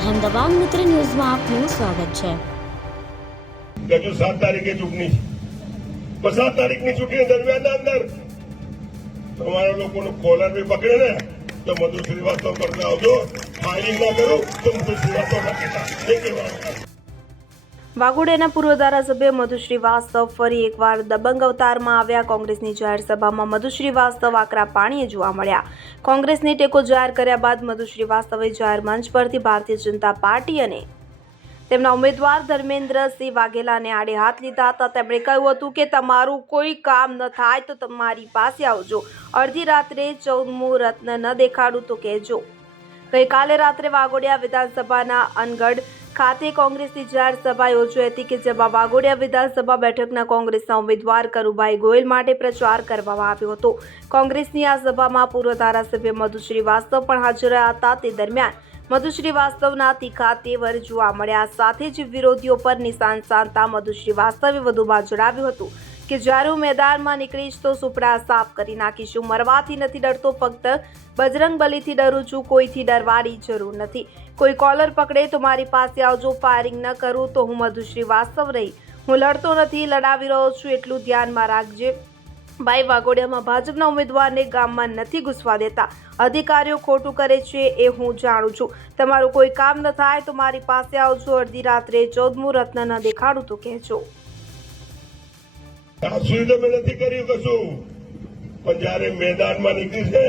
અહેમદાબાદ મિત્ર ન્યૂઝમાં આપનું સ્વાગત છે। હજુ 7 તારીખે ચૂંટણી છે, પણ 7 તારીખની ચૂંટણી દરમિયાન અંદર તમારા લોકોનું કોલર બી પકડે ને તો મધુ શ્રીવાસ્તવ કરતા આવજો, ફાયરિંગ ના કરું તો મધુ શ્રીવાસ્તવ ના કહેતા। વાઘોડિયાના પૂર્વ ધારાસભ્ય મધુ શ્રીવાસ્તવ ફરી એકવાર દબંગ અવતારમાં આવ્યા। કોંગ્રેસની જાહેર સભામાં મધુ શ્રીવાસ્તવ આકરા પાણીએ જોવા મળ્યા। કોંગ્રેસની ટેકો જાહેર કર્યા બાદ મધુ શ્રીવાસ્તવે જાહેર મંચ પરથી ભારતીય જનતા પાર્ટી અને તેમના ઉમેદવાર ધર્મેન્દ્રસિંહ વાઘેલાને આડે હાથ લીધા હતા। તેમણે કહ્યું હતું કે તમારું કોઈ કામ ન થાય તો તમારી પાસે આવજો, અડધી રાત્રે 14મું રત્ન ન દેખાડું તો કહેજો। ગઈકાલે રાત્રે વાઘોડિયા વિધાનસભાના અનગઢ ખાતે કોંગ્રેસની જાહેર સભા યોજાઈ હતી કે જેમાં વાઘોડિયા વિધાનસભા બેઠકના કોંગ્રેસના ઉમેદવાર કરુભાઈ ગોયલ માટે પ્રચાર કરવામાં આવ્યો હતો। કોંગ્રેસની આ સભામાં પૂર્વ ધારાસભ્ય મધુ શ્રીવાસ્તવ પણ હાજર રહ્યા હતા। તે દરમિયાન મધુ શ્રીવાસ્તવના તીખા તેવર જોવા મળ્યા। સાથે જ વિરોધીઓ પર નિશાન સાધતા મધુ શ્રીવાસ્તવે વધુમાં જણાવ્યું હતું કે જ્યારે હું મેદાનમાં નીકળીશ તો સુપડા સાફ કરી નાખીશ। હું મરવાથી નથી ડરતો, ફક્ત બજરંગબલીથી ડરું છું, કોઈથી ડરવાની જરૂર નથી। કોઈ કોલર પકડે તો મારી પાસે આવજો, ફાયરિંગ ન કરું તો હું મધુ શ્રીવાસ્તવ રહી। હું લડતો નથી, લડાવી રહ્યો છું, એટલું ધ્યાનમાં રાખજે ભાઈ। વાઘોડિયામાં ભાજપના ઉમેદવારને ગામમાં નથી ઘૂસવા દેતા, અધિકારીઓ ખોટું કરે છે એ હું જાણું છું। તમારું કોઈ કામ ન થાય તો મારી પાસે આવજો, અડધી રાત્રે 14મું રત્ન ન દેખાડું તો કહેજો। આ સુધી તો મેં નથી કર્યું કશું, પણ જયારે મેદાનમાં નીકળી છે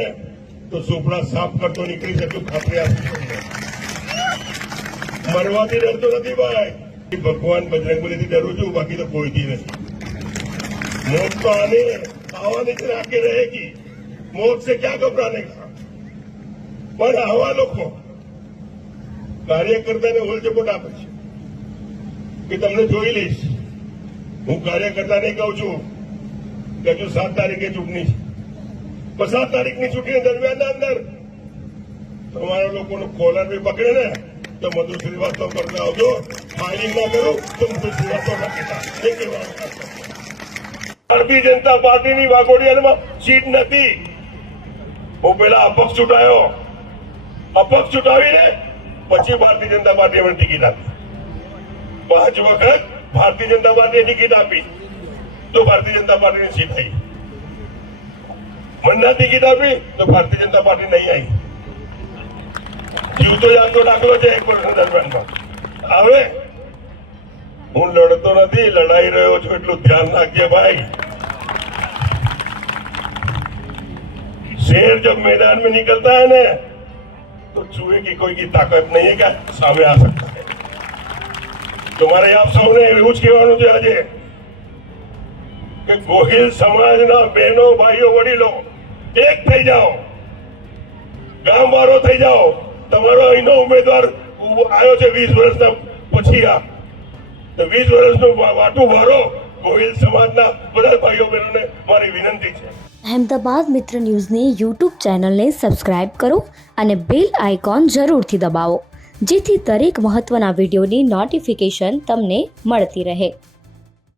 તો સુપડા સાફ કરતો નીકળી છે। તું ખાતરી મરવાથી ડરતો નથી ભાઈ, ભગવાન બજરંગબલીથી ડરું છું, બાકી તો કોઈથી નથી। मौत तो आने से आके रहेगी, मौत से क्या घबराने का। पर आवा लोग कार्यकर्ता ने उलझपट આપે છે કે તમને જોઈ લઈશ। હું કાર્યકર્તાને કહું છું કે હજુ 7 તારીખે ચૂંટણી છે, પણ 7 તારીખની ચૂંટણી દરમિયાન અંદર તમારા લોકોનું કોલર બી પકડે ને તો મધુ શ્રીવાસ્તવ કરતા આવજો, ફાયરિંગ ના કરું તો મધુ શ્રીવાસ્તવ ના કહેતા। ભારતીય જનતા પાર્ટીની વાઘોડિયામાં સીટ નથી। હું પેલા અપક્ષ ચૂંટાયો, અપક્ષ ચૂંટાવીને પછી ભારતીય જનતા પાર્ટીએ મને ટિકિટ આપી। 5 વખત ભારતીય જનતા પાર્ટીએ ટિકિટ આપી તો ભારતીય જનતા પાર્ટીની સીટ આવી। મને ટિકિટ આપી તો ભારતીય જનતા પાર્ટી નહીં આવી। જીવતો જાગતો દાખલો છે 1 વર્ષ દરમિયાનમાં। હવે હું લડતો નથી, લડાઈ રહ્યો છું, એટલું ધ્યાન રાખજે ભાई। शेर जब मैदान में निकलता है ना तो चूहे की कोई की ताकत नहीं है क्या सामने आ सकता है। तुम्हारे आप सबने એવું જ કહેવાનું છે આજે કે ગોહિલ સમાજના બહેનો, ભાઈઓ, વડીલો એક થઈ જાઓ, ગામવાળો થઈ જાઓ। તમારો અહીંનો ઉમેદવાર આવ્યો છે 20 વર્ષના પછી, આ તો 20 વર્ષનું વાટું ભરો। ગોહિલ સમાજના બધા ભાઈઓ બહેનોને મારી વિનંતી છે, અહેમદાબાદ મિત્ર ન્યૂઝની યુટ્યુબ ચેનલને સબસ્ક્રાઇબ કરો અને બેલ આઇકોન જરૂરથી દબાવો, જેથી દરેક મહત્ત્વના વિડીયોની નોટિફિકેશન તમને મળતી રહે।